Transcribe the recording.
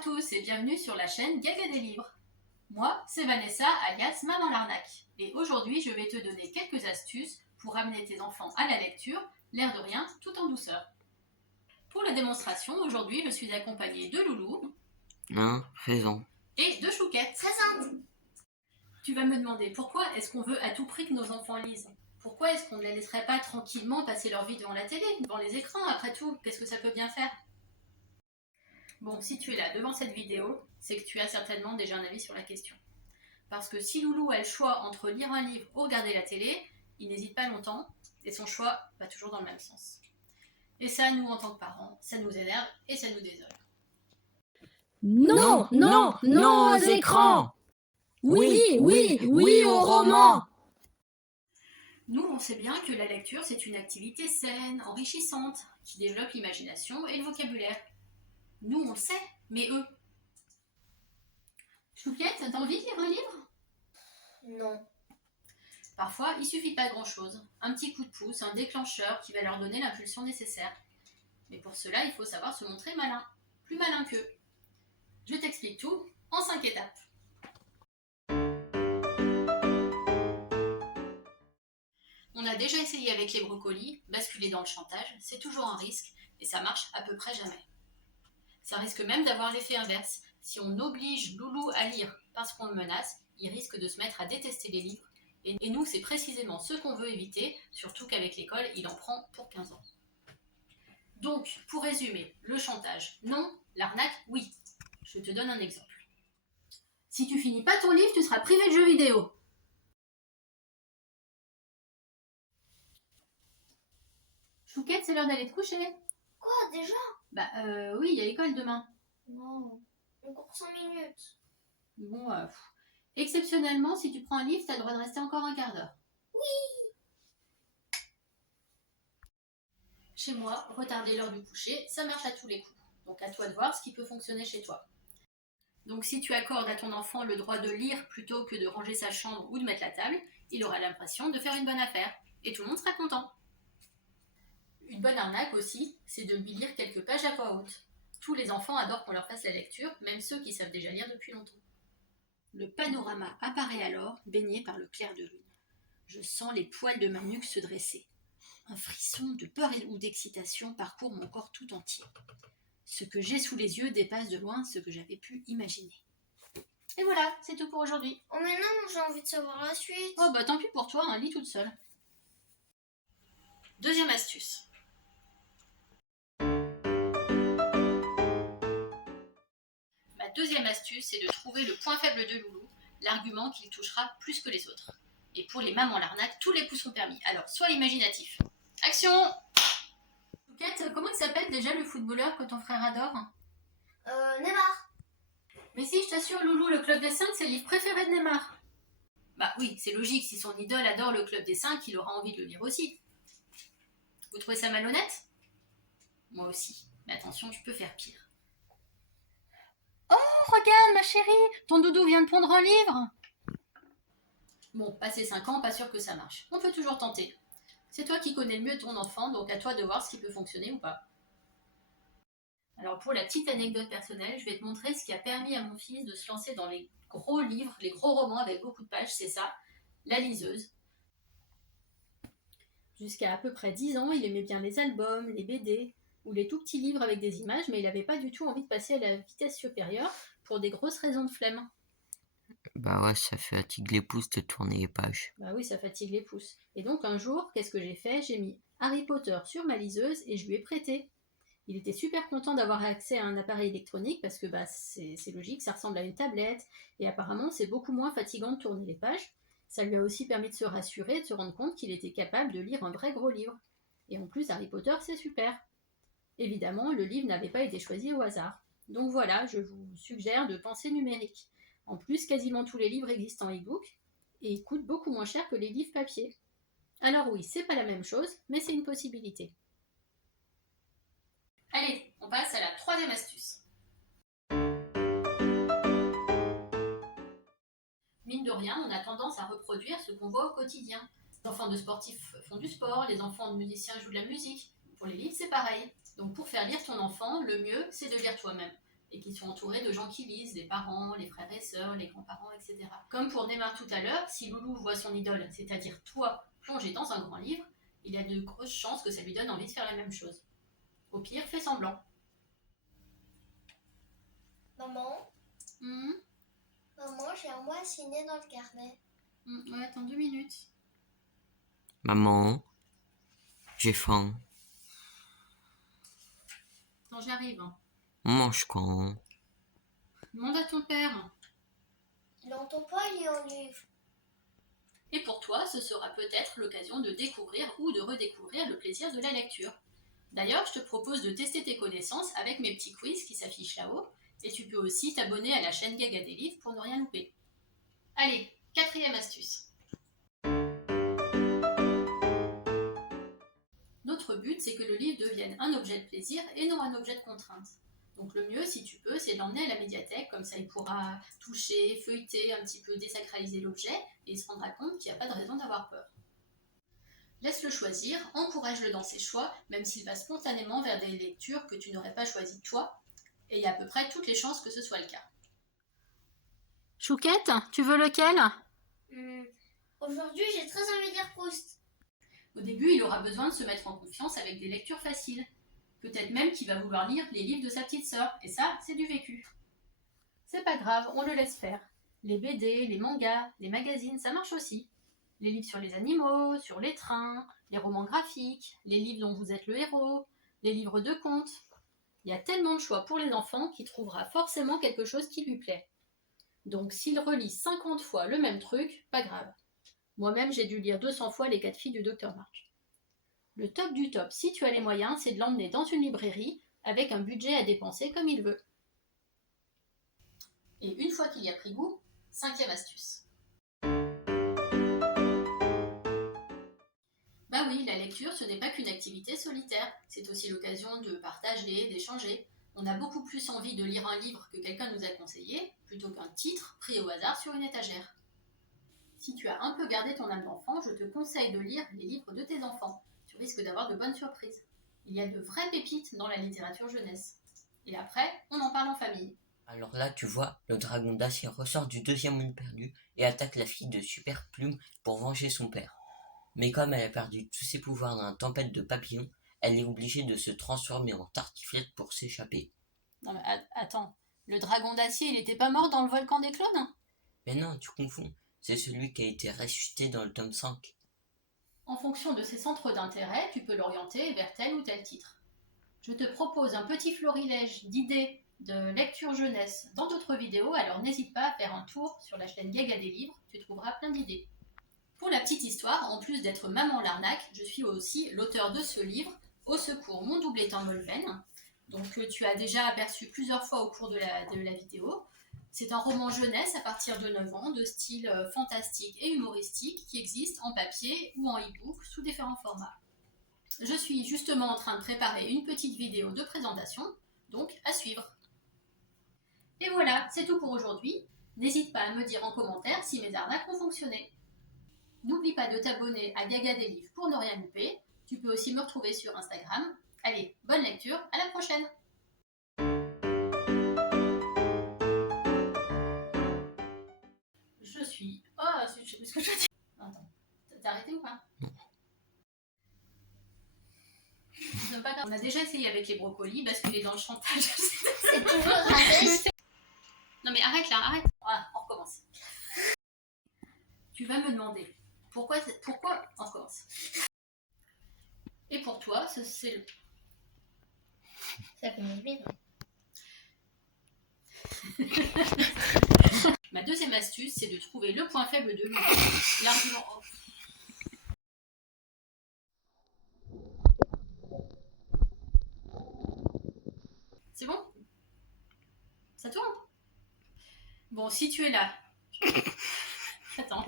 tous et bienvenue sur la chaîne Gaga des livres. Moi, c'est Vanessa alias Maman l'Arnaque et aujourd'hui je vais te donner quelques astuces pour amener tes enfants à la lecture, l'air de rien, tout en douceur. Pour la démonstration, aujourd'hui je suis accompagnée de Loulou présent. Et de Chouquette présente. Tu vas me demander pourquoi est-ce qu'on veut à tout prix que nos enfants lisent? Pourquoi est-ce qu'on ne les laisserait pas tranquillement passer leur vie devant la télé, devant les écrans après tout? Qu'est-ce que ça peut bien faire? Bon, si tu es là devant cette vidéo, c'est que tu as certainement déjà un avis sur la question. Parce que si Loulou a le choix entre lire un livre ou regarder la télé, il n'hésite pas longtemps et son choix va toujours dans le même sens. Et ça, nous en tant que parents, ça nous énerve et ça nous désole. Non, non, non aux écrans! Oui, oui, oui au roman! Nous, on sait bien que la lecture, c'est une activité saine, enrichissante, qui développe l'imagination et le vocabulaire. Nous, on le sait, mais eux. Chouquette, t'as envie de lire un livre? Non. Parfois, il suffit pas grand-chose. Un petit coup de pouce, un déclencheur qui va leur donner l'impulsion nécessaire. Mais pour cela, il faut savoir se montrer malin. Plus malin qu'eux. Je t'explique tout en 5 étapes. On a déjà essayé avec les brocolis, basculer dans le chantage, c'est toujours un risque et ça marche à peu près jamais. Ça risque même d'avoir l'effet inverse. Si on oblige Loulou à lire parce qu'on le menace, il risque de se mettre à détester les livres. Et nous, c'est précisément ce qu'on veut éviter, surtout qu'avec l'école, il en prend pour 15 ans. Donc, pour résumer, le chantage, non, l'arnaque, oui. Je te donne un exemple. Si tu finis pas ton livre, tu seras privé de jeux vidéo. Chouquette, c'est l'heure d'aller te coucher. Quoi, déjà? Oui, il y a l'école demain. Non, encore 5 minutes. Bon, exceptionnellement, si tu prends un livre, t'as le droit de rester encore un quart d'heure. Oui! Chez moi, retarder l'heure du coucher, ça marche à tous les coups. Donc à toi de voir ce qui peut fonctionner chez toi. Donc si tu accordes à ton enfant le droit de lire plutôt que de ranger sa chambre ou de mettre la table, il aura l'impression de faire une bonne affaire. Et tout le monde sera content. Une bonne arnaque aussi, c'est de lui lire quelques pages à voix haute. Tous les enfants adorent qu'on leur fasse la lecture, même ceux qui savent déjà lire depuis longtemps. Le panorama apparaît alors, baigné par le clair de lune. Je sens les poils de ma nuque se dresser. Un frisson de peur ou d'excitation parcourt mon corps tout entier. Ce que j'ai sous les yeux dépasse de loin ce que j'avais pu imaginer. Et voilà, c'est tout pour aujourd'hui. Oh mais non, j'ai envie de savoir la suite. Oh bah tant pis pour toi, lis toute seule. Deuxième astuce. Ma deuxième astuce, c'est de trouver le point faible de Loulou, l'argument qu'il touchera plus que les autres. Et pour les mamans l'arnaque, tous les coups sont permis. Alors, sois imaginatif. Action! Chouquette, comment il s'appelle déjà le footballeur que ton frère adore? Neymar. Mais si, je t'assure, Loulou, le Club des 5, c'est le livre préféré de Neymar. Bah oui, c'est logique, si son idole adore le Club des 5, il aura envie de le lire aussi. Vous trouvez ça malhonnête? Moi aussi. Mais attention, je peux faire pire. Oh, regarde, ma chérie, ton doudou vient de pondre un livre. Bon, passé 5 ans, pas sûr que ça marche. On peut toujours tenter. C'est toi qui connais le mieux ton enfant, donc à toi de voir ce qui peut fonctionner ou pas. Alors pour la petite anecdote personnelle, je vais te montrer ce qui a permis à mon fils de se lancer dans les gros livres, les gros romans avec beaucoup de pages, c'est ça, La Liseuse. Jusqu'à peu près 10 ans, il aimait bien les albums, les BD, ou les tout petits livres avec des images, mais il n'avait pas du tout envie de passer à la vitesse supérieure pour des grosses raisons de flemme. Bah ouais, ça fatigue les pouces de tourner les pages. Bah oui, ça fatigue les pouces. Et donc un jour, qu'est-ce que j'ai fait? J'ai mis Harry Potter sur ma liseuse et je lui ai prêté. Il était super content d'avoir accès à un appareil électronique parce que c'est logique, ça ressemble à une tablette et apparemment c'est beaucoup moins fatigant de tourner les pages. Ça lui a aussi permis de se rassurer, de se rendre compte qu'il était capable de lire un vrai gros livre. Et en plus, Harry Potter, c'est super. Évidemment, le livre n'avait pas été choisi au hasard. Donc voilà, je vous suggère de penser numérique. En plus, quasiment tous les livres existent en e-book et ils coûtent beaucoup moins cher que les livres papier. Alors oui, c'est pas la même chose, mais c'est une possibilité. Allez, on passe à la troisième astuce. Mine de rien, on a tendance à reproduire ce qu'on voit au quotidien. Les enfants de sportifs font du sport, les enfants de musiciens jouent de la musique. Pour les livres, c'est pareil. Donc pour faire lire ton enfant, le mieux, c'est de lire toi-même. et qu'ils soient entourés de gens qui lisent, les parents, les frères et sœurs, les grands-parents, etc. Comme pour Neymar tout à l'heure, si Loulou voit son idole, c'est-à-dire toi, plongé dans un grand livre, il y a de grosses chances que ça lui donne envie de faire la même chose. Au pire, fais semblant. Maman, Mmh. maman, j'ai un mot à signer dans le carnet. Ouais, attends 2 minutes. Maman, j'ai faim. Attends, j'arrive. On mange quand? Demande à ton père. Il n'entend pas, il est en livre. Et pour toi, ce sera peut-être l'occasion de découvrir ou de redécouvrir le plaisir de la lecture. D'ailleurs, je te propose de tester tes connaissances avec mes petits quiz qui s'affichent là-haut, et tu peux aussi t'abonner à la chaîne Gaga des livres pour ne rien louper. Allez, 4e astuce. Notre but, c'est que le livre devienne un objet de plaisir et non un objet de contrainte. Donc le mieux, si tu peux, c'est de l'emmener à la médiathèque, comme ça il pourra toucher, feuilleter, un petit peu désacraliser l'objet, et il se rendra compte qu'il n'y a pas de raison d'avoir peur. Laisse-le choisir, encourage-le dans ses choix, même s'il va spontanément vers des lectures que tu n'aurais pas choisies toi, et il y a à peu près toutes les chances que ce soit le cas. Chouquette, tu veux lequel? Aujourd'hui, j'ai très envie de lire Proust. Au début, il aura besoin de se mettre en confiance avec des lectures faciles. Peut-être même qu'il va vouloir lire les livres de sa petite sœur, et ça, c'est du vécu. C'est pas grave, on le laisse faire. Les BD, les mangas, les magazines, ça marche aussi. Les livres sur les animaux, sur les trains, les romans graphiques, les livres dont vous êtes le héros, les livres de contes. Il y a tellement de choix pour les enfants qu'il trouvera forcément quelque chose qui lui plaît. Donc s'il relit 50 fois le même truc, pas grave. Moi-même, j'ai dû lire 200 fois Les 4 filles du Dr March. Le top du top, si tu as les moyens, c'est de l'emmener dans une librairie avec un budget à dépenser comme il veut. Et une fois qu'il y a pris goût, 5e astuce. Bah oui, la lecture, ce n'est pas qu'une activité solitaire, c'est aussi l'occasion de partager, d'échanger. On a beaucoup plus envie de lire un livre que quelqu'un nous a conseillé, plutôt qu'un titre pris au hasard sur une étagère. Si tu as un peu gardé ton âme d'enfant, je te conseille de lire les livres de tes enfants. Tu risques d'avoir de bonnes surprises. Il y a de vraies pépites dans la littérature jeunesse. Et après, on en parle en famille. Alors là, tu vois, le dragon d'acier ressort du 2e monde perdu et attaque la fille de Super Plume pour venger son père. Mais comme elle a perdu tous ses pouvoirs dans la tempête de papillons, elle est obligée de se transformer en tartiflette pour s'échapper. Non mais attends, le dragon d'acier, il était pas mort dans le volcan des clones? Mais non, tu confonds, c'est celui qui a été ressuscité dans le tome 5. En fonction de ses centres d'intérêt, tu peux l'orienter vers tel ou tel titre. Je te propose un petit florilège d'idées de lecture jeunesse dans d'autres vidéos, alors n'hésite pas à faire un tour sur la chaîne Gaga des livres, tu trouveras plein d'idées. Pour la petite histoire, en plus d'être Maman l'arnaque, je suis aussi l'auteur de ce livre, Au secours, mon double est un Molven, donc que tu as déjà aperçu plusieurs fois au cours de la vidéo. C'est un roman jeunesse à partir de 9 ans, de style fantastique et humoristique, qui existe en papier ou en e-book sous différents formats. Je suis justement en train de préparer une petite vidéo de présentation, donc à suivre. Et voilà, c'est tout pour aujourd'hui. N'hésite pas à me dire en commentaire si mes arnaques ont fonctionné. N'oublie pas de t'abonner à Gaga des livres pour ne rien louper. Tu peux aussi me retrouver sur Instagram. Allez, bonne lecture, à la prochaine! Je suis... Oh, je sais plus ce que je dis. Attends, t'as arrêté ou pas? Non. C'est pas grave. On a déjà essayé avec les brocolis, basculer dans le chantage. C'est toujours raté. Non mais arrête là, arrête. Ah, on recommence. Tu vas me demander, pourquoi on recommence? Et pour toi, c'est le... Ça fait mon vide. Ma deuxième astuce, c'est de trouver le point faible de l'auteur. L'argument... Oh. C'est bon? Ça tourne? Bon, si tu es là... Attends,